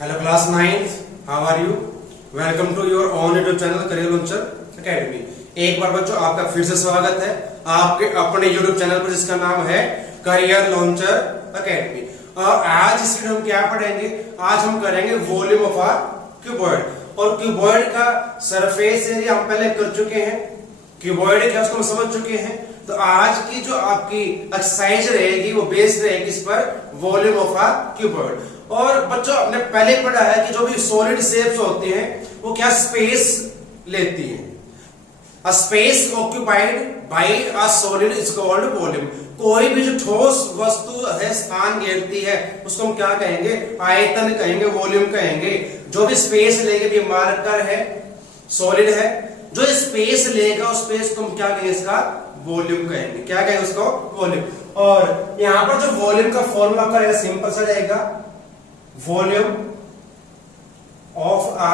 Hello class 9th, how are you? Welcome to your own YouTube channel Career Launcher Academy। एक बार बच्चों आपका फिर से स्वागत है आपके अपने YouTube चैनल पर जिसका नाम है करियर लॉन्चर एकेडमी। और आज इस वीडियो में क्या पढ़ेंगे? आज हम करेंगे वॉल्यूम ऑफ अ क्यूबॉइड। और क्यूबॉइड का सरफेस एरिया हम पहले कर चुके हैं, क्यूबॉइड क्या उसको हम समझ चुके हैं। तो आज की जो आपकी एक्सरसाइज रहेगी वो बेस्ड रहेगी इस पर, वॉल्यूम ऑफ अ क्यूबॉइड। और बच्चों आपने पहले पढ़ा है कि जो भी सॉलिड शेप्स होती हैं वो क्या स्पेस लेती हैं। A space occupied by a solid is called volume. कोई भी जो ठोस वस्तु है स्थान घेरती है उसको हम क्या कहेंगे? आयतन कहेंगे, वॉल्यूम कहेंगे। जो भी स्पेस लेंगे, भी मार्कर है, सॉलिड है, जो स्पेस लेगा उस स्पेस को हम क्या कहेंगे? इसका वॉल्यूम कहेंगे। क्या कहेंगे उसको? वॉल्यूम। और यहां पर जो वॉल्यूम का फॉर्मूला करेगा सिंपल सा रहेगा, वॉल्यूम ऑफ अ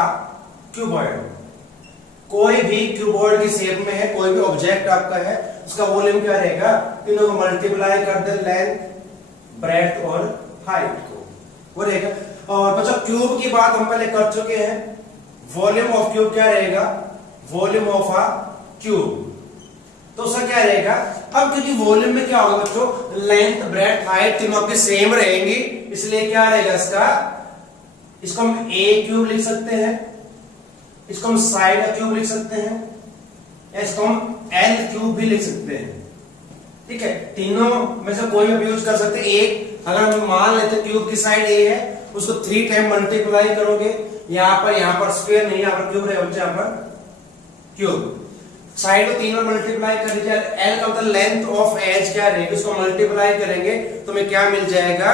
क्यूबॉइड। कोई भी क्यूबॉइड की शेप में है, कोई भी ऑब्जेक्ट आपका है, उसका वॉल्यूम क्या रहेगा? तीनों को मल्टीप्लाई कर दे, लेंथ, ब्रेड्थ और हाइट को, वो रहेगा। और बच्चों क्यूब की बात हम पहले कर चुके हैं। वॉल्यूम ऑफ क्यूब क्या रहेगा? वॉल्यूम ऑफ अ क्यूब, तो उसका क्या रहेगा? अब क्योंकि वॉल्यूम में क्या होगा बच्चों? लेंथ, ब्रेड्थ, हाइट तीनों आपके सेम रहेंगी, इसलिए क्या रहेगा इसका? इसको हम ए क्यूब लिख सकते हैं, इसको हम साइड क्यूब लिख सकते हैं, इसको हम एल क्यूब भी लिख सकते हैं। ठीक है, तीनों में से कोई भी यूज कर सकते हैं। एक अगर हम मान लेते क्यूब की साइड ए है, उसको 3 टाइम मल्टीप्लाई करोगे, यहां पर स्क्वायर नहीं, यहां पर क्यूब रहेगा बच्चे, यहां पर क्यूब। साइड को 3 बार मल्टीप्लाई कर लीजिए। एल का मतलब लेंथ ऑफ एज क्या रहेगी, उसको मल्टीप्लाई करेंगे तो हमें क्या मिल जाएगा?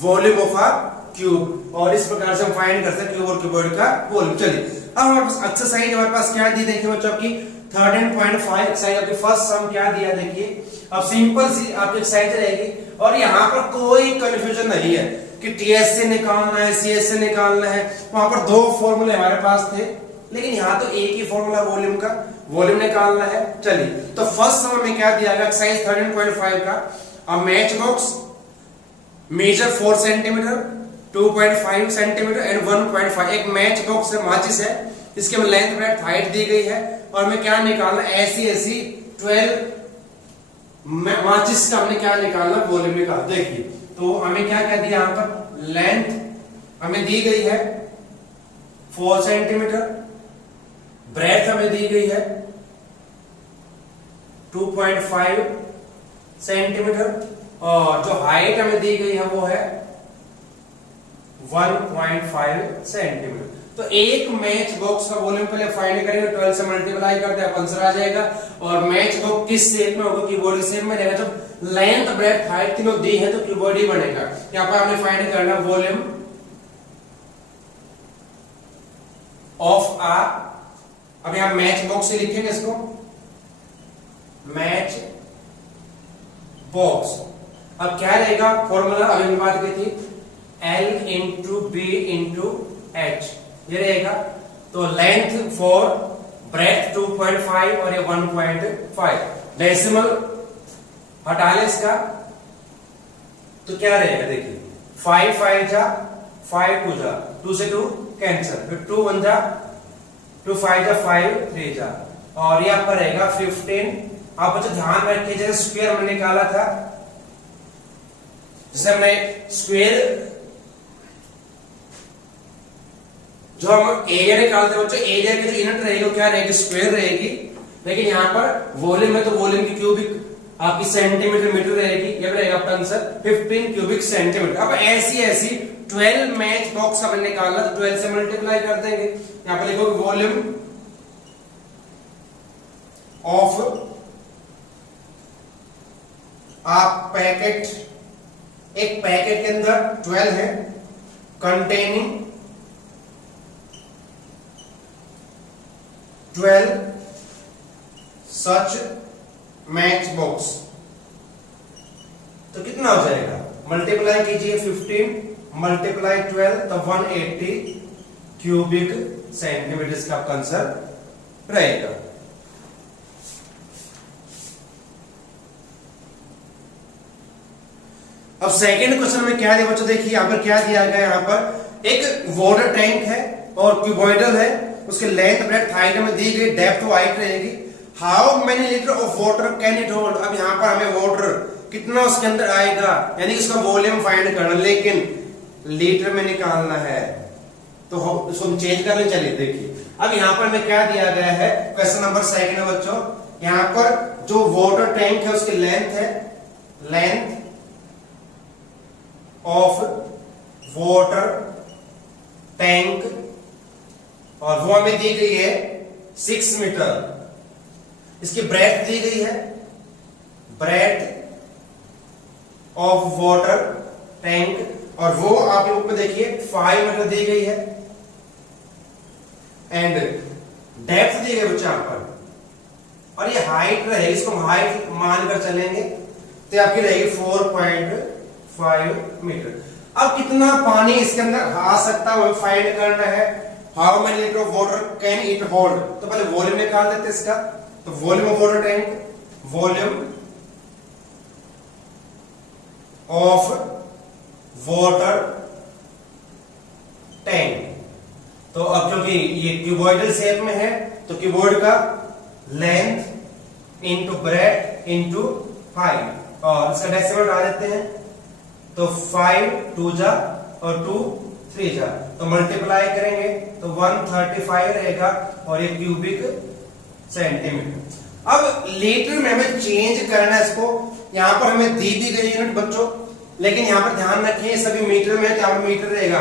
Volume of a cube. और इस प्रकार से हम फाइंड कर सकते हैं क्यूब और क्यूबॉइड का वॉल्यूम। चलिए अब हमारे पास एक्सरसाइज हमारे पास क्या दी, देखिए बच्चों आपकी 13.5 एक्सरसाइज आपकी फर्स्ट सम क्या दिया देखिए। अब सिंपल सी आपकी एक्सरसाइज रहेगी और यहाँ पर कोई कंफ्यूजन नहीं है कि टीएस से निकालना है, सीएस से निकालना है। वहां पर 2 फॉर्मूले हमारे पास थे, लेकिन यहाँ तो एक ही फॉर्मूला वॉल्यूम का, वॉल्यूम निकालना है। चलिए तो फर्स्ट सम में क्या दिया गया एक्सरसाइज 13.5 का, a match box measure 4 centimetre, 2.5 centimetre and 1.5। एक मैच बॉक्स है, माचिस है, इसके में लेंथ, ब्रेड्थ, हाइट दी गई है और हमें क्या निकालना? ऐसी 12 माचिस का हमने क्या निकालना? वॉल्यूम निकालना। देखिए तो हमें क्या क्या दिया यहाँ पर? लेंथ हमें दी गई है 4 सेंटीमीटर, ब्रेड्थ हमें दी गई है 2.5 सेंटीमीटर और जो हाइट हमें दी गई है वो है 1.5 सेंटीमीटर। तो एक मैच बॉक्स का वॉल्यूम पहले फाइंड करेंगे, 12 से मल्टीप्लाई करते हैं, आंसर आ जाएगा। और मैच बॉक्स किस शेप में होगा? कीबोर्ड शेप में रहेगा। जब लेंथ, ब्रेड्थ, हाइट तीनों दी है तो कीबोर्ड ही बनेगा। यहाँ पर हमने फाइंड करना वॉल्यूम ऑफ आ, अब यहां मैच बॉक्स से लिखेंगे इसको, मैच बॉक्स। अब क्या रहेगा फॉर्मूला? अभी बात की थी L into B into H, ये रहेगा। तो लेंथ 4, ब्रेथ 2.5 और ये 1.5। डेसिमल हटा ले इसका, तो क्या रहेगा? देखिए 5 5 जा 5 2 जा, 2 से 2 कैंसिल, फिर 2 1 जा 2 5 जा 5 3 जा, और यहाँ पर रहेगा 15। आप बच्चों ध्यान रखिए, जैसे स्क्वायर हमने निकाला था, जैसे हमने स्क्वायर जो हम एरिया निकालते हैं बच्चों, एरिया की जो यूनिट रहेगी वो क्या रहेगी? स्क्वायर रहेगी। लेकिन यहाँ पर वॉल्यूम है तो वॉल्यूम की क्यूबिक आपकी सेंटीमीटर मीटर रहेगी। ये रहेगा आपका आंसर 15 क्यूबिक सेंटीमीटर। अब ऐसी 12 मैच बॉक्स हमने निकालना, तो 12 से मल्टीप्लाई कर देंगे। यहाँ पर लिखोगे वॉल्यूम ऑफ आप पैकेट, एक पैकेट के अंदर 12 है, कंटेनिंग 12 सच मैच बॉक्स। तो कितना हो जाएगा? मल्टीप्लाई कीजिए 15 मल्टीप्लाई 12 तो 180 क्यूबिक सेंटीमीटर का आंसर रहेगा। अब सेकंड क्वेश्चन में क्या दिया बच्चों? देखिए यहां पर क्या दिया गया, यहां पर एक वाटर टैंक है और क्यूबॉइडल है, उसके लेंथ ब्रेड्थ हाइट में दी गई, डेप्थ और हाइट रहेगी। How many litre of water can it hold, अब यहाँ पर हमें वाटर कितना उसके अंदर आएगा यानी कि उसका वॉल्यूम फाइंड करना, लेकिन लीटर में निकालना है तो इसको हम चेंज कर लें। चलिए देखिए अब यहाँ पर हमें क्या दिया गया है, क्वेश्चन नंबर 2 है बच्चों। यहाँ पर जो वाटर टैंक है उसकी लेंथ है, लेंथ ऑफ वाटर टैंक, और वो हमें दी गई है 6 मीटर। इसकी ब्रेथ दी गई है, ब्रेथ ऑफ वाटर टैंक, और वो आप बुक में देखिए 5 मीटर दी गई है, एंड डेप्थ दी गई बच्चे यहां पर, और ये हाइट रहेगी, इसको हम हाइट मानकर चलेंगे तो आपकी रहेगी 4.5 मीटर। अब कितना पानी इसके अंदर आ सकता है वो फाइंड करना है। How many litre of water can it hold, तो पहले वॉल्यूम निकाल देते इसका। तो volume of water tank, volume of water tank, तो अब क्योंकि ये क्यूबॉइडल शेप में है तो क्यूबॉइड का length into breadth into height, और इसका डेसिमल डाल देते हैं तो 5 2 जा और 2 3 जा, तो मल्टीप्लाई करेंगे तो 135 रहेगा, और ये क्यूबिक सेंटीमीटर। अब लीटर में हमें चेंज करना है इसको, यहां पर हमें दी गई यूनिट बच्चों, लेकिन यहां पर ध्यान रखिए सभी मीटर में, तो यहां पर मीटर रहेगा,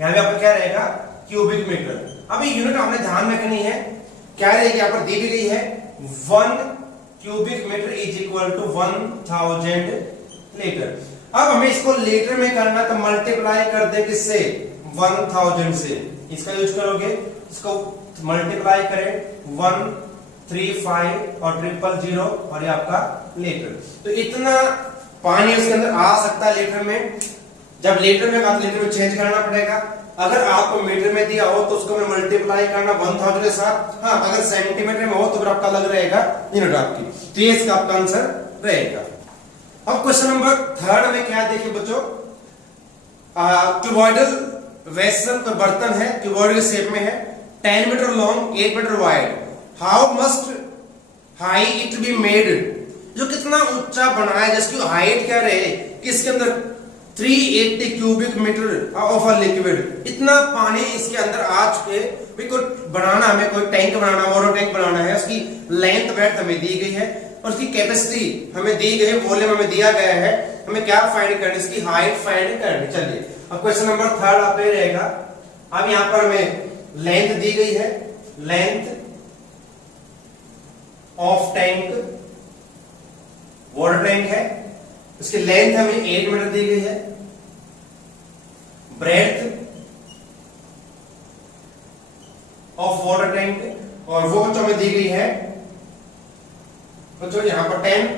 यहां पे आपका क्या रहेगा क्यूबिक मीटर। अब ये यूनिट आपने ध्यान रखनी है, क्या रहेगी यहां पर दी गई है 1 cubic metre is equal to 1000 litre. अब हमें इसको लीटर में करना तो मल्टीप्लाई कर दे किससे, 1000 से, इसका यूज करोगे, इसको मल्टीप्लाई करें 135 और 000 और ये आपका लीटर। तो इतना पानी उसके अंदर आ सकता है लीटर में। जब लीटर में का लीटर में चेंज करना पड़ेगा। अगर आपको मीटर में दिया हो तो उसको मैं मल्टीप्लाई करना 1000 के साथ। हाँ, अगर सेंटीमीटर में हो तो फिर आपका अलग रहेगा यूनिट आपकी। तो ये इसका आपका आंसर रहेगा। अब क्वेश्चन नंबर 3 में क्या देखिए बच्चों, क्यूबॉइडल वेसल का बर्तन है, क्यूबॉइडल शेप में है, 10 metre long 8 metre wide. How must high it be made, जो कितना ऊंचा बनाया जिसकी हाइट क्या रहे कि इसके अंदर 380 cubic metre of a liquid, इतना पानी इसके अंदर आ चुके। कोई बनाना, हमें कोई टैंक बनाना, वाटर टैंक बनाना है, उसकी लेंथ ब्रेड्थ हमें दी गई है और उसकी कैपेसिटी हमें दी गई है, वॉल्यूम हमें दिया गया है, हमें क्या फाइंड करनी, इसकी हाइट फाइंड करनी। चलिए अब क्वेश्चन नंबर 3 आप पे रहेगा। अब यहां पर हमें लेंथ दी गई है, length of tank, water tank है, इसकी लेंथ हमें 8 मीटर दी गई है, ब्रेड्थ ऑफ वाटर टैंक और वो जो हमें दी गई है बच्चों यहां पर 10,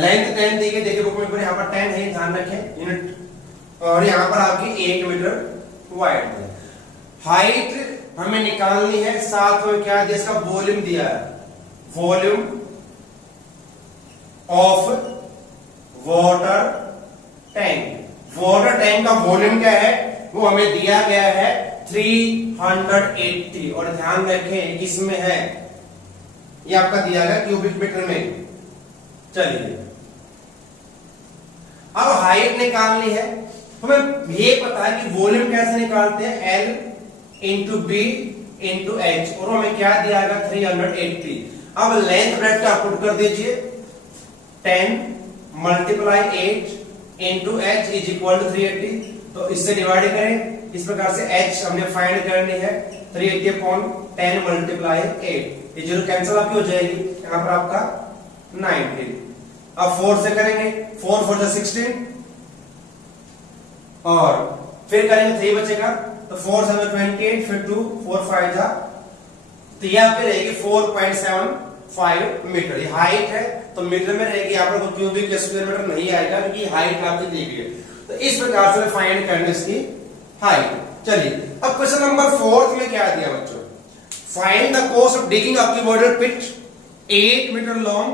लेंथ 10 दी गई, देखिए बुक में यहां पर 10 है, ध्यान रखें यूनिट, और यहां पर आपकी 8 मीटर वाइड है। हाइट हमें निकालनी है, साथ में क्या दिया, इसका वॉल्यूम दिया है, volume of water tank. Water tank का वॉल्यूम क्या है, वो हमें दिया गया है 380, और ध्यान रखें इसमें है, ये आपका दिया गया क्यूबिक मीटर में। चलिए अब हाइट निकालनी है, हमें ये पता है कि वॉल्यूम कैसे निकालते हैं, L into B into H, और हमें क्या दिया गया 380। अब लेंथ ब्रेड्थ का पुट कर दीजिए, 10 multiply 8 into H is equal to 380, तो इससे डिवाइड करें इस प्रकार से, एच हमने फाइंड करनी है 380 अपॉन 10 मल्टीप्लाई 8, ये जीरो कैंसिल आपकी हो जाएगी, यहां पर आपका 19। अब 4 से करेंगे, 4 4 जा 16 और फिर करेंगे 3 बचेगा, तो 4 7 28, फिर 2 4 5 जा, तो यहां पे रहेगी 4.75 मीटर। ये हाइट है तो मीटर में रहेगी, यहाँ पर क्यूबिक या स्क्वायर मीटर नहीं आएगा क्योंकि हाइट आपकी दी गई है। तो इस प्रकार से फाइंड करने इसकी हाइट। चलिए अब क्वेश्चन नंबर 4 में क्या दिया बच्चों, find the cost of digging a cuboidal pit 8 metre long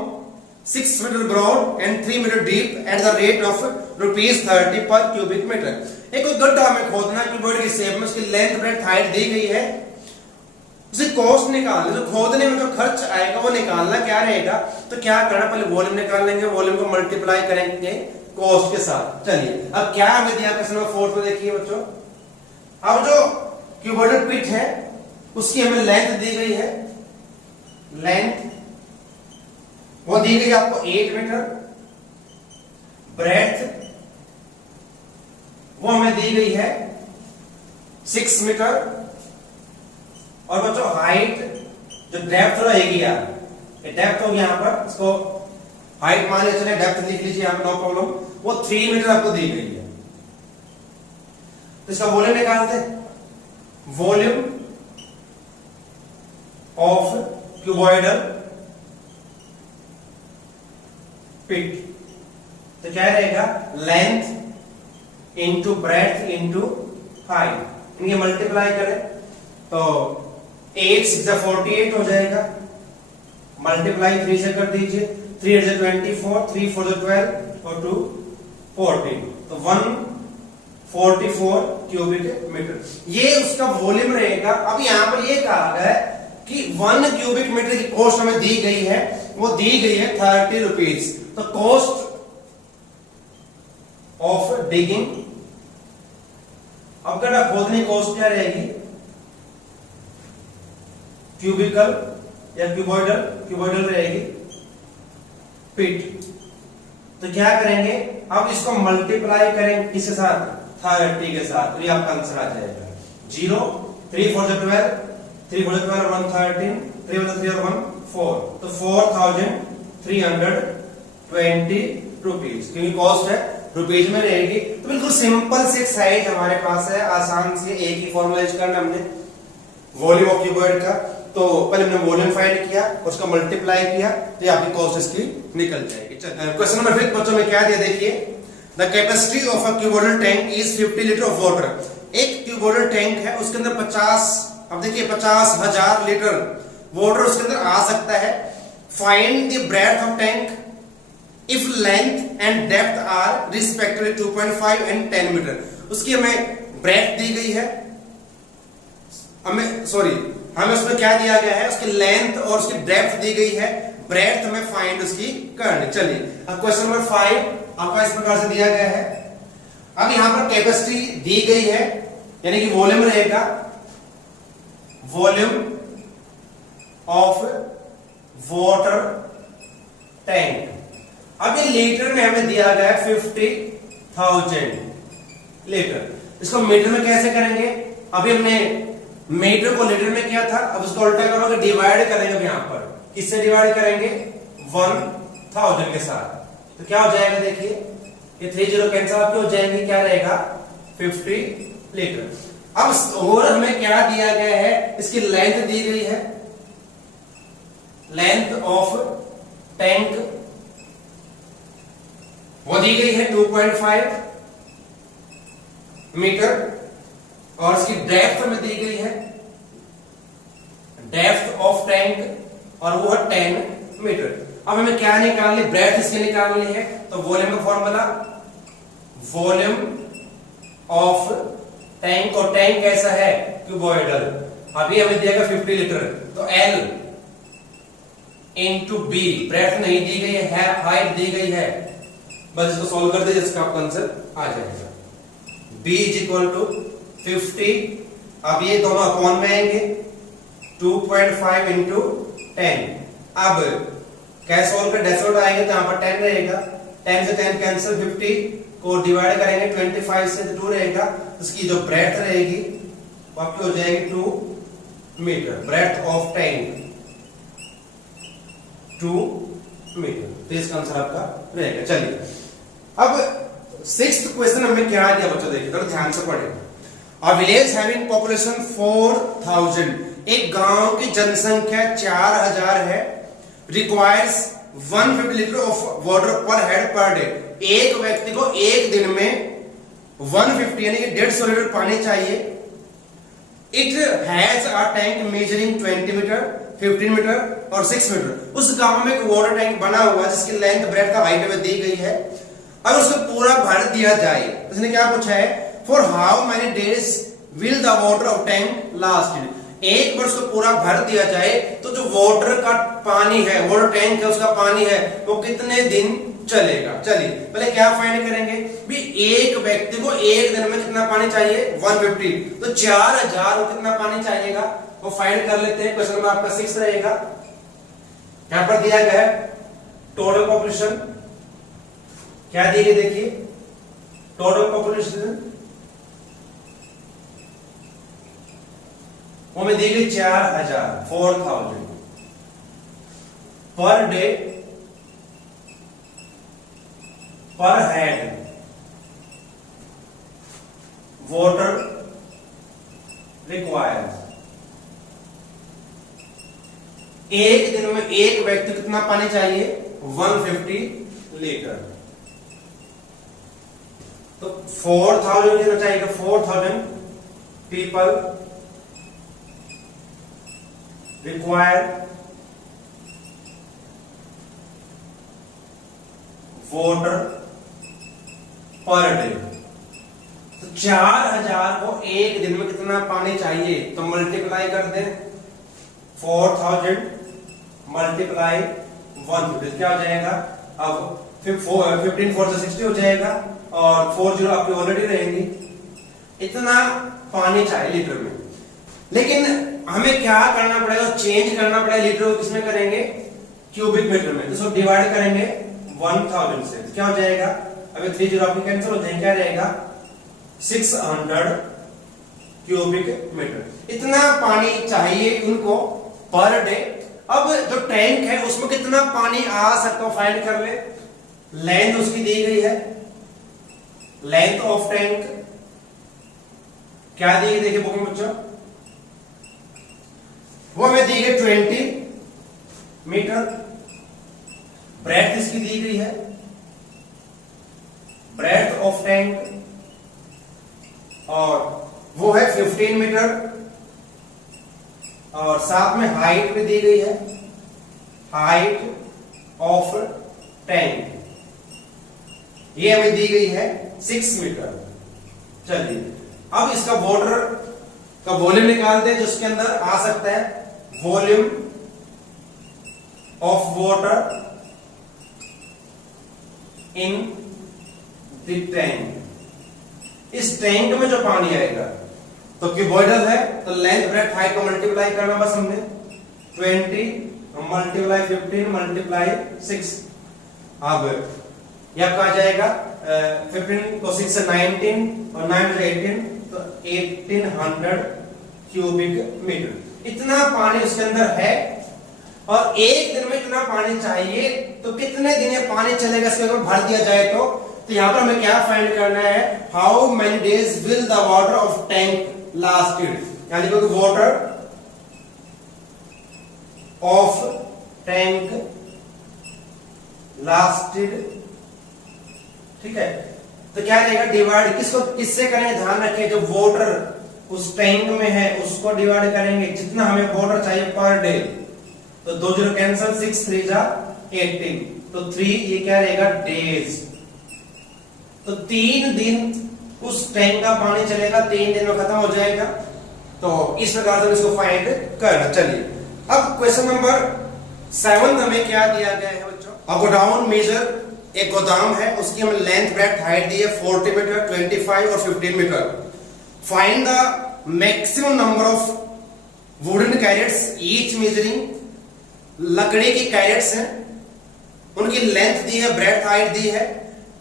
6 meter broad and 3 meter deep at the rate of ₹30 per cubic meter. एक कोई गड्ढा हमें खोदना है क्यूबॉइड की शेप में, उसकी लेंथ ब्रेड्थ हाइट दी गई है, उसे कॉस्ट निकालना, जो खोदने में जो खर्च आएगा वो निकालना क्या रहेगा। तो क्या करना, पहले वॉल्यूम निकाल लेंगे, वॉल्यूम को मल्टीप्लाई करेंगे कॉस्ट के साथ। चलिए अब क्या हमें दिया क्वेश्चन नंबर 4 में, देखिए बच्चों, अब जो क्यूबॉइडल पिट है उसकी हमें लेंथ दी गई है, लेंथ वो दी गई आपको 8 मीटर, ब्रेड्थ वो हमें दी गई है 6 मीटर, और बच्चों हाइट जो डेप्थ रहेगी यार, ये डेप्थ होगी यहां पर, इसको हाइट मान लिया चले, डेप्थ लिख लीजिए यहां पर, नो प्रॉब्लम, वो 3 मीटर आपको दी गई है। तो इसका वॉल्यूम निकालते हैं, वॉल्यूम ऑफ क्यूबॉइडल पिट, तो क्या रहेगा, length into breadth into height, इनके मल्टीप्लाई करें तो 8 6 48 हो जाएगा, मल्टीप्लाई 3 से कर दीजिए, 3 8 24, 3 4 12 और 2 14, तो 144 क्यूबिक मीटर, ये उसका वॉल्यूम रहेगा। अब यहां पर ये कहा गया है कि 1 क्यूबिक मीटर की कॉस्ट हमें दी गई है, वो दी गई है 30 रुपीज। तो कॉस्ट ऑफ डिगिंग, अब गड्ढा खोदने की कॉस्ट क्या रहेगी, क्यूबिकल या क्यूबॉइडल रहेगी पिट, तो क्या करेंगे, अब इसको मल्टीप्लाई करेंगे किसके साथ, 30 के साथ, तो ये आपका आंसर आ जाएगा 0, 3 4 12, 3 4 12 1 13, 3 3 और 1 4, तो 4320 रुपीज, क्योंकि कॉस्ट है रुपीज में रहेगी। तो बिल्कुल सिंपल से एक्सरसाइज हमारे पास है, आसान से, एक ही फॉर्मूला यूज करना हमने वॉल्यूम ऑफ क्यूबॉइड का। तो पहले हमने वॉल्यूम फाइंड किया, उसका मल्टीप्लाई किया, तो ये आपकी कॉस्ट इसकी निकल जाएगी। क्वेश्चन नंबर 5 बच्चों में क्या दिया, देखिए, the capacity of a cuboidal tank is 50 litre of water. एक क्यूबॉइडल टैंक है, उसके अंदर 50, अब देखिए 50,000 लीटर वाटर उसके अंदर आ सकता है। Find the breadth of tank if length and depth are respectively 2.5 and 10 metre. उसकी हमें ब्रेड्थ दी गई है, हमें उसमें क्या दिया गया है, उसकी लेंथ और उसकी डेप्थ दी गई है, ब्रेड्थ हमें फाइंड उसकी करनी। चलिए अब क्वेश्चन नंबर 5 आपका इस प्रकार से दिया गया है। अब यहां पर कैपेसिटी दी गई है, यानी कि वॉल्यूम रहेगा, वॉल्यूम ऑफ वाटर टैंक। अब ये लीटर में हमें दिया गया है 50,000 लीटर। इसको मीटर में कैसे करेंगे, अभी हमने मीटर को लीटर में किया था, अब उसको उल्टा करोगे, डिवाइड करेंगे। अब यहां पर किससे डिवाइड करेंगे, 1000 के साथ, तो क्या हो जाएगा, देखिए ये 30 कैंसिल आपके हो जाएंगे, क्या रहेगा 50 लीटर। अब और हमें क्या दिया गया है, इसकी लेंथ दी गई है, लेंथ ऑफ टैंक वो दी गई है 2.5 मीटर, और इसकी डेप्थ हमें दी गई है, डेप्थ ऑफ टैंक, और वो है 10 मीटर। अब हमें क्या निकालनी, ब्रेड्थ इसकी निकालनी है, तो वॉल्यूम का फॉर्मूला, वॉल्यूम ऑफ टैंक, और टैंक कैसा है, क्यूबॉइडल। अभी हमें दिया गया 50 लीटर, तो L इंटू बी, ब्रेड्थ नहीं दी गई है, हाइट दी गई है, बस इसको सॉल्व कर दे, जिसका आपका आंसर आ जाएगा। B इज इक्वल टू 50, अब ये दोनों अपॉन में आएंगे, 2.5 इंटू 10। अब कैसे सॉल्व कर, डेसिमल आएंगे तो यहां पर 10 रहेगा, 10 से 10 कैंसिल, 50 को डिवाइड करेंगे 25 से, 2 रहेगा, इसकी जो ब्रेड्थ रहेगी वो आपकी हो जाएगी 2 metre, breadth of tank 2 metre, तो इसका आंसर आपका रहेगा। चलिए अब 6th क्वेश्चन हमें क्या दिया बच्चों, देखिए थोड़ा ध्यान से पढ़े। अ विलेज हैविंग पॉपुलेशन 4000, एक गांव की जनसंख्या 4000 है, रिक्वायर्स 150 लीटर ऑफ वाटर पर हेड पर डे। एक व्यक्ति को एक दिन में 150 यानी कि 150 लीटर पानी चाहिए। It has a tank measuring 20 metre, 15 metre और 6 मीटर। उस गांव में एक वाटर टैंक बना हुआ है जिसकी लेंथ, ब्रेड्थ, हाइट में दी गई है। अगर उसको पूरा भर दिया जाए, उसने क्या पूछा है, for how many days will the water of tank last. एक बार उसको पूरा भर दिया जाए तो जो वाटर का पानी है, वाटर टैंक है, उसका पानी है, वो कितने दिन चलेगा। चलिए पहले क्या फाइंड करेंगे भी, एक व्यक्ति को एक दिन में कितना पानी चाहिए 150, तो 4000 को कितना पानी चाहिएगा वो फाइंड कर लेते हैं। क्वेश्चन नंबर आपका 6 रहेगा। यहां पर दिया गया है टोटल पॉपुलेशन, क्या दी गई देखिए, टोटल पॉपुलेशन वो में दी गई 4000 पर डे पर हेड वाटर रिक्वायर्ड। एक दिन में एक व्यक्ति कितना पानी चाहिए 150 लीटर। तो 4000 कितना चाहिए, 4000 people require water per day. तो 4000 को एक दिन में कितना पानी चाहिए, तो मल्टीप्लाई कर दें 4000 मल्टीप्लाई 150 क्या हो जाएगा, अब 15 4 से 60 हो जाएगा और 40 आपकी ऑलरेडी रहेंगी। इतना पानी चाहिए लीटर में, लेकिन हमें क्या करना पड़ेगा, चेंज करना पड़ेगा लीटर को किसमें करेंगे, क्यूबिक मीटर में। तो इसको डिवाइड करेंगे 1000 से, क्या हो जाएगा, अभी 30 आपकी कैंसिल हो जाएंगे, क्या रहेगा 600 क्यूबिक मीटर। इतना पानी चाहिए उनको पर डे। अब जो टैंक है उसमें कितना पानी आ सकता है फाइंड कर ले। लेंथ उसकी दी गई है, लेंथ ऑफ टैंक क्या दी गई देखिए बुक में बच्चों, वो हमें दी गई 20 मीटर। ब्रेथ इसकी दी गई है, ब्रेथ ऑफ टैंक, और वो है 15 मीटर, और साथ में हाइट भी दी गई है, हाइट ऑफ टैंक ये हमें दी गई है 6 मीटर। चलिए अब इसका वाटर का वॉल्यूम निकालते हैं, जिसके अंदर आ सकता है volume of water in the tank. इस टैंक में जो पानी आएगा, तो क्यूबॉइडल है तो लेंथ ब्रेथ हाइट को मल्टीप्लाई करना बस हमने, 20 मल्टीप्लाई 15 मल्टीप्लाई 6। अब यह आपका आ जाएगा 15 को 6 से 19 और 9 से 18, तो 1800 क्यूबिक मीटर। इतना पानी उसके अंदर है और एक दिन में इतना पानी चाहिए, तो कितने दिन ये पानी चलेगा इसके अगर भर दिया जाए तो यहां पर हमें क्या फाइंड करना है, how many days will the water of tank lasted, यानी कि वाटर ऑफ टैंक लास्टेड। ठीक है, तो क्या रहेगा, डिवाइड किसको किससे करेंगे, ध्यान रखें जो वाटर उस टैंक में है उसको डिवाइड करेंगे जितना हमें वाटर चाहिए पर डे। तो 2 0 कैंसिल, 6 3 जा 18, तो 3 ये क्या रहेगा डेज। तो 3 दिन उस टैंक का पानी चलेगा, 3 दिन में खत्म हो जाएगा। तो इस प्रकार से इसको फाइंड करना। चलिए अब क्वेश्चन नंबर 7 हमें क्या दिया गया है बच्चों, अब गोडाउन मेजर, एक गोदाम है उसकी हमें लेंथ ब्रेथ हाइट दी है 40 मीटर 25 और 15 metre. Find the maximum number of wooden crates each measuring, लकड़ी की कैरेट्स हैं, उनकी लेंथ दी है, ब्रेथ हाइट दी है,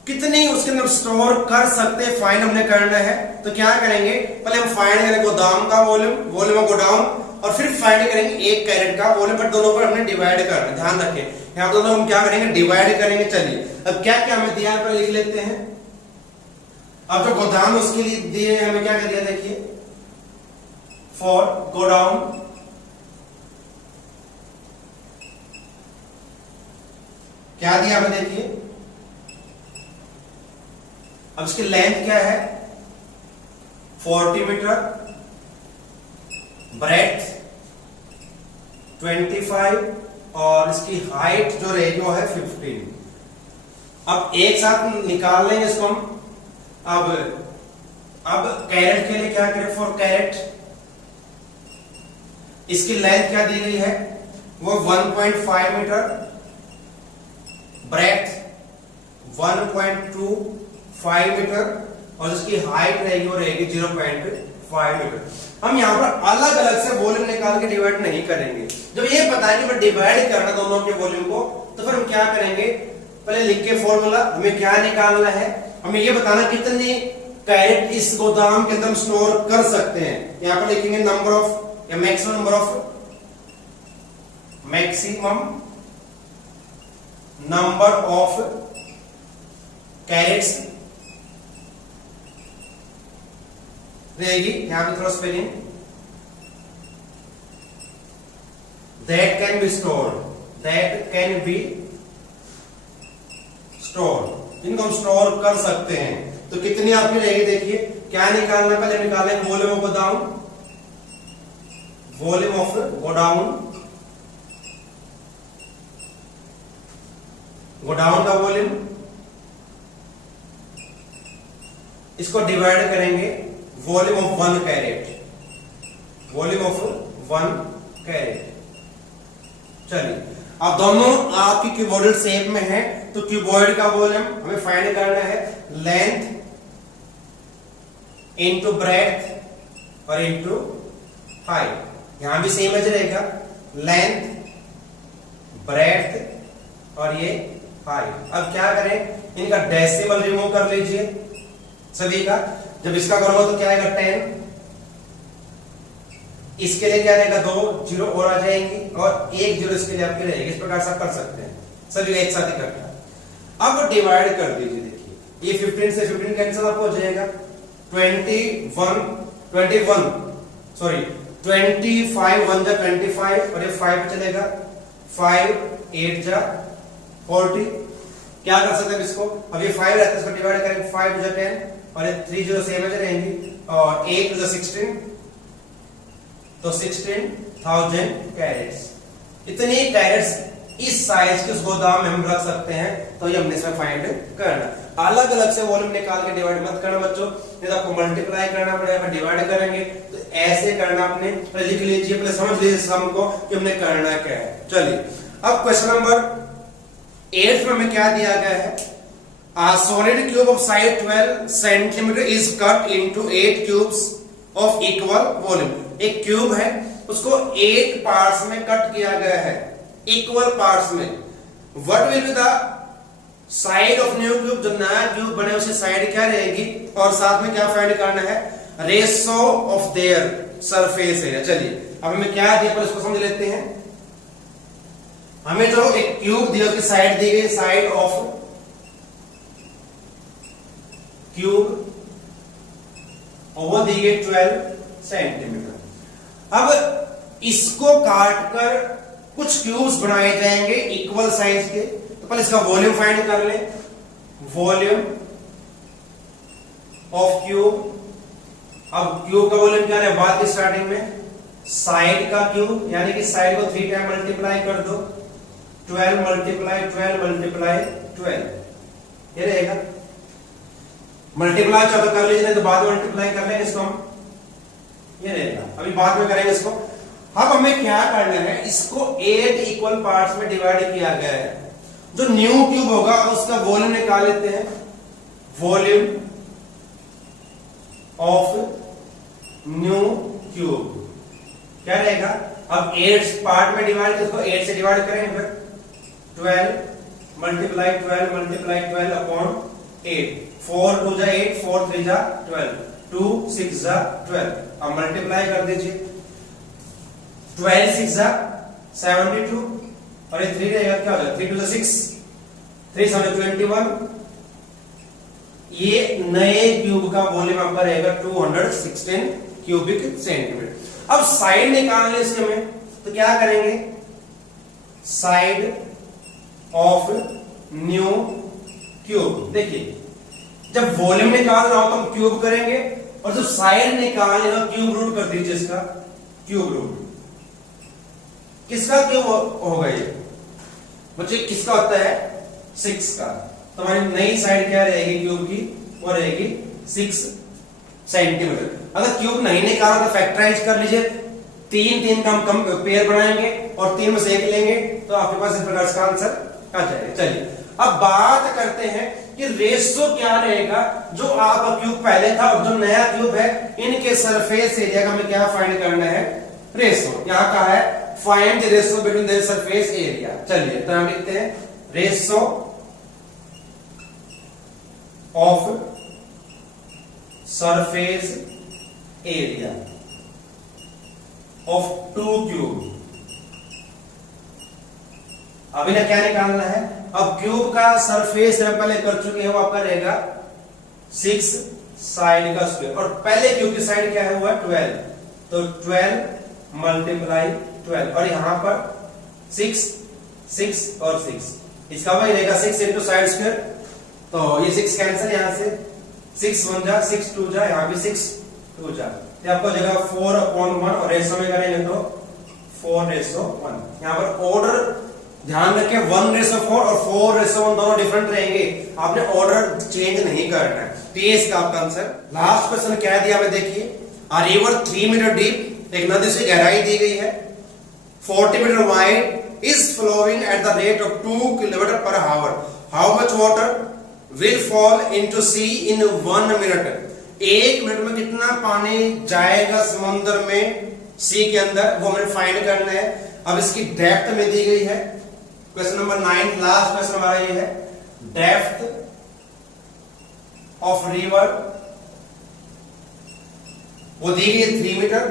कितनी उसके अंदर स्टोर कर सकते हैं फाइंड हमने करना है। तो क्या करेंगे, पहले हम फाइंड करेंगे गोदाम का वॉल्यूम, वॉल्यूम ऑफ गोडाउन, और फिर फाइंड करेंगे एक कैरेट का वॉल्यूम, पर दोनों पर हमने डिवाइड करना है, ध्यान रखें यहां पर दोनों हम क्या करेंगे डिवाइड करेंगे। चलिए अब क्या क्या हमें दिया है पर लिख लेते हैं। अब जो गोदाम उसके लिए दिए हमें क्या कर दिया देखिए, फॉर गोडाउन क्या दिया हमें देखिए, अब इसकी लेंथ क्या है 40 मीटर, ब्रेथ 25 और इसकी हाइट जो रहेगी वो है 15। अब एक साथ निकाल लेंगे इसको हम। अब अब कैरेट के लिए क्या करें, फॉर कैरेट इसकी लेंथ क्या दी गई है, वो 1.5 मीटर, ब्रेथ 1.25 मीटर और इसकी हाइट रहेगी वो रहेगी 0.5 मीटर। हम यहाँ पर अलग अलग से वॉल्यूम निकाल के डिवाइड नहीं करेंगे। जब ये पता है कि डिवाइड करना दोनों के वॉल्यूम को, तो फिर हम क्या करेंगे, पहले लिख के फॉर्मूला, हमें क्या निकालना है, हमें ये बताना कितनी कैरेट इस गोदाम के अंदर स्टोर कर सकते हैं। यहाँ पर लिखेंगे नंबर ऑफ या मैक्सिमम नंबर ऑफ कैरेट्स रहेगी, यहां पे थोड़ा spelling, that can be stored, इनको हम स्टोर कर सकते हैं। तो कितनी आपकी रहेगी, देखिए क्या निकालना, पहले निकालेंगे वॉल्यूम ऑफ गोडाउन, गोडाउन का वॉल्यूम, इसको डिवाइड करेंगे वॉल्यूम ऑफ 1 कैरेट। चलिए अब दोनों आपकी क्यूबॉइडल शेप में है, तो क्यूबॉइड का वॉल्यूम हमें फाइंड करना है, लेंथ इनटू ब्रेथ और इनटू हाइट। यहां भी सेम एज रहेगा, लेंथ, ब्रेथ और ये हाइट। अब क्या करें, इनका डेसिमल रिमूव कर लीजिए सभी का। जब इसका करोगे तो क्या आएगा 10, इसके लिए क्या रहेगा 2 जीरो और आ जाएंगी और 1 जीरो इसके लिए आपकी रहेगी। इस प्रकार से कर सकते हैं सभी एक साथ इकट्ठा। अब डिवाइड कर दीजिए, देखिए ये 15 से 15 कैंसिल आप हो जाएगा, 25 1 जा 25 और ये 5 चलेगा, 5 8 जा 40। क्या कर सकते हैं इसको, अब ये 5 रहता है, इसको डिवाइड करेंगे, 5 जा 10 और ये 3 जीरो सेम एज रहेंगी और 8 जा 16, तो 16,000 कैरेट्स। इतनी कैरेट्स इस साइज के उस गोदाम में हम रख सकते हैं। तो ये हमने इसमें फाइंड करना, अलग अलग से वॉल्यूम निकाल के डिवाइड मत करना बच्चों, नहीं तो आपको मल्टीप्लाई करना पड़ेगा, डिवाइड करेंगे तो ऐसे करना। आपने पहले लिख लीजिए, पहले समझ लीजिए सम को कि हमने करना क्या है। चलिए अब क्वेश्चन नंबर 8 में हमें क्या दिया गया है, A solid cube of size 12 cm is cut into 8 cubes of equal volume। एक क्यूब है, उसको 8 पार्ट्स में कट किया गया है, इक्वल पार्ट्स में। What will be the side of new cube, जो नया क्यूब बने उसकी साइड क्या रहेगी, और साथ में क्या फाइंड करना है, ratio of their surface area. चलिए अब हमें क्या दिया, पर इसको समझ लेते हैं। हमें जो एक क्यूब दिया उसकी साइड दी गई, साइड ऑफ क्यूब और वो दी गई 12 सेंटीमीटर। अब इसको काटकर कुछ क्यूब्स बनाए जाएंगे इक्वल साइज के। तो पहले इसका वॉल्यूम फाइंड कर लें, वॉल्यूम ऑफ क्यूब। अब क्यूब का वॉल्यूम क्या है, बात की स्टार्टिंग में साइड का क्यूब, यानी कि साइड को 3 टाइम मल्टीप्लाई कर दो, 12 मल्टीप्लाई 12 मल्टीप्लाई 12 ये रहेगा। मल्टीप्लाई चाहो तो कर लीजिए, नहीं तो बाद में मल्टीप्लाई कर लेंगे इसको हम, ये रहेगा, अभी बाद में करेंगे इसको। अब हमें क्या करना है, इसको 8 इक्वल पार्ट्स में डिवाइड किया गया है। जो न्यू क्यूब होगा उसका वॉल्यूम निकाल लेते हैं, वॉल्यूम ऑफ न्यू क्यूब क्या रहेगा। अब 8 पार्ट में डिवाइड, इसको 8 से डिवाइड करेंगे, फिर 12 मल्टीप्लाई 12 मल्टीप्लाई 12 अपॉन 8, 4 2 जा 8, 4 3 जा 12, 2 6 जा 12। अब मल्टीप्लाई कर दीजिए, 12 6 जा 72 और ये 3 रहेगा, क्या हो जाएगा 3 2 जा 6, 3 7 21। ये नए क्यूब का वॉल्यूम आपका रहेगा 216 क्यूबिक सेंटीमीटर। अब साइड निकालने इसके में, तो क्या करेंगे, साइड ऑफ न्यू क्यूब। देखिए जब वॉल्यूम निकालना हो तो हम क्यूब करेंगे, और जब साइड निकालने हो क्यूब रूट कर दीजिए, इसका क्यूब रूट। किसका क्यूब होगा ये बच्चे, किसका होता है 6 का। तो हमारी नई साइड क्या रहेगी क्यूब की, वो रहेगी 6 सेंटीमीटर। अगर क्यूब नहीं निकाला तो फैक्टराइज कर लीजिए, 3 का हम कम पेयर बनाएंगे और 3 में से 1 लेंगे तो आपके पास इस प्रकार का आंसर आ जाएगा। चलिए अब बात करते हैं कि रेशो क्या रहेगा जो आपका क्यूब पहले था और जो नया क्यूब है, इनके सरफेस एरिया का हमें क्या फाइंड करना है, रेशो। यहां कहा है find the ratio between the surface area. चलिए तो हम लिखते हैं ratio of surface area of 2 cube. अभी ना क्या निकालना है, अब क्यूब का सरफेस हम पहले कर चुके हैं, वो आपका रहेगा 6 साइड का स्क्वायर और पहले क्यूब की साइड क्या है, वो है 12, तो 12 मल्टीप्लाई 12 और यहां पर 6 6 और 6, इसका वही रहेगा 6 इंटू साइड स्क्वायर, तो ये 6 कैंसिल, यहां से 6 1 जा 6 2 जा, यहां भी 6 2 जा, ये आपको जगह 4/1 और रेशो में करेंगे तो 4:1। यहां पर ऑर्डर ध्यान रखें, 1:4 और 4:1 दोनों डिफरेंट रहेंगे, आपने ऑर्डर चेंज नहीं करना है। तो ये इसका आपका आंसर। लास्ट क्वेश्चन क्या दिया हमें देखिए, अ रिवर 3 मीटर डीप, एक नदी से गहराई दी गई है, 40 metre wide, is flowing at the rate of 2 kilometre per hour, how much water will fall into sea in 1 minute. 1 minute में कितना पानी जाएगा समुद्र में, सी के अंदर, वो हमें फाइंड करना है। अब इसकी डेप्थ में दी गई है, क्वेश्चन नंबर 9, लास्ट क्वेश्चन हमारा ये है, डेप्थ ऑफ रिवर, वो दी गई है 3 मीटर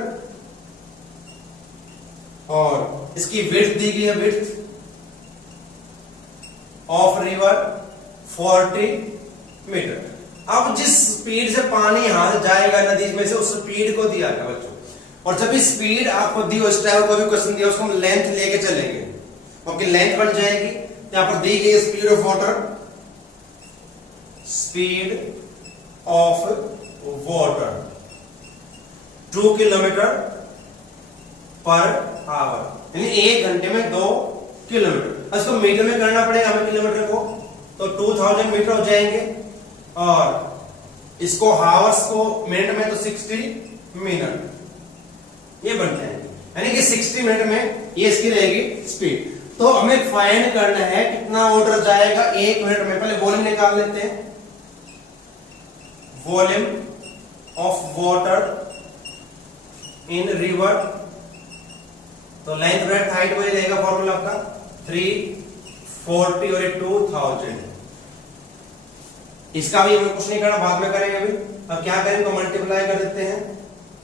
और इसकी विड्थ दी गई है, विड्थ ऑफ रिवर 40 मीटर। अब जिस स्पीड से पानी यहां से जाएगा नदी में से, उस स्पीड को दिया गया बच्चों, और जब भी स्पीड आपको दी, उस टाइप कोई भी क्वेश्चन दिया, उसको हम लेंथ लेके चलेंगे, ओके, लेंथ बन जाएगी। यहां पर दी गई speed of water, speed of water 2 kilometre per our, यानी 1 घंटे में 2 किलोमीटर। इसको मीटर में करना पड़ेगा हमें, किलोमीटर को, तो 2000 मीटर हो जाएंगे, और इसको हावर्स को मिनट में तो 60 मिनट, ये बन जाएंगे, यानी कि 60 मिनट में ये इसकी रहेगी स्पीड। तो हमें फाइंड करना है कितना वाटर जाएगा 1 मिनट में। पहले वॉल्यूम निकाल लेते हैं, volume of water in river, तो लेंथ ब्रेड्थ हाइट वही रहेगा, फॉर्मूला आपका 340 और 2000। इसका भी हमें कुछ नहीं करना, बाद में करेंगे। अभी अब क्या करेंगे, तो मल्टीप्लाई कर देते हैं,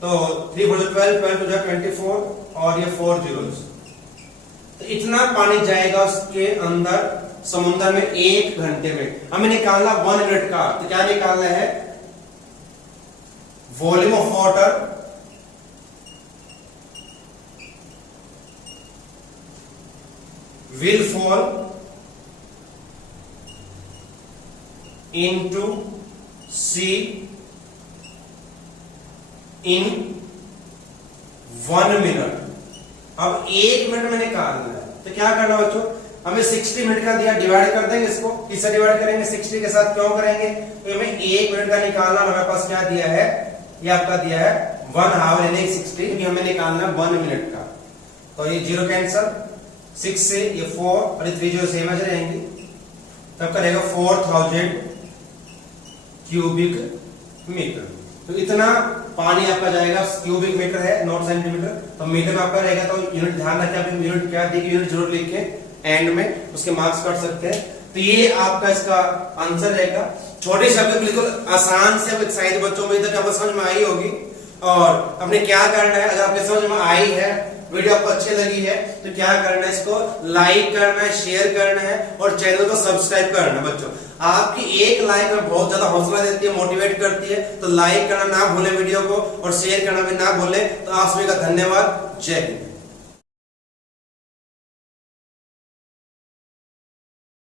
तो 3 4 12 12 2 24 और ये 4 zeros, तो इतना पानी जाएगा उसके अंदर समुद्र में 1 घंटे में। हमें निकालना 1 मिनट का, तो क्या निकालना है, volume of water will fall into sea in 1 minute। अब 1 मिनट में निकालना है, तो क्या करना बच्चों, हमें 60 मिनट का दिया, डिवाइड कर देंगे इसको, किससे डिवाइड करेंगे, 60 के साथ, क्यों करेंगे, तो हमें 1 मिनट का निकालना, हमारे पास क्या दिया है, ये आपका दिया है 1 आवर यानी 60, क्योंकि हमें निकालना 1 मिनट का, तो ये 0 कैंसल, 6 से ये 4 और ये 3 0 सेम ही रहेंगे, तब करेगा 4000 क्यूबिक मीटर। तो इतना पानी आपका जाएगा, क्यूबिक मीटर है, नॉट सेंटीमीटर, तो मीटर में आपका रहेगा, तो यूनिट ध्यान रखें, आप यूनिट क्या दी, यूनिट जरूर लिख के एंड में उसके मार्क्स कर सकते हैं। तो ये आपका इसका आंसर रहेगा। छोटे शब्द बिल्कुल आसान से, अब एक्साइज बच्चों में तक आपको समझ में आई होगी, और अपने क्या करना है, अगर आपके समझ में आई है, वीडियो आपको अच्छी लगी है, तो क्या करना है, इसको लाइक करना है, शेयर करना है और चैनल को सब्सक्राइब करना है। बच्चों आपकी एक लाइक में बहुत ज्यादा हौसला देती है, मोटिवेट करती है, तो लाइक करना ना भूले वीडियो को, और शेयर करना भी ना भूले। तो आप सभी का धन्यवाद, जय हिंद।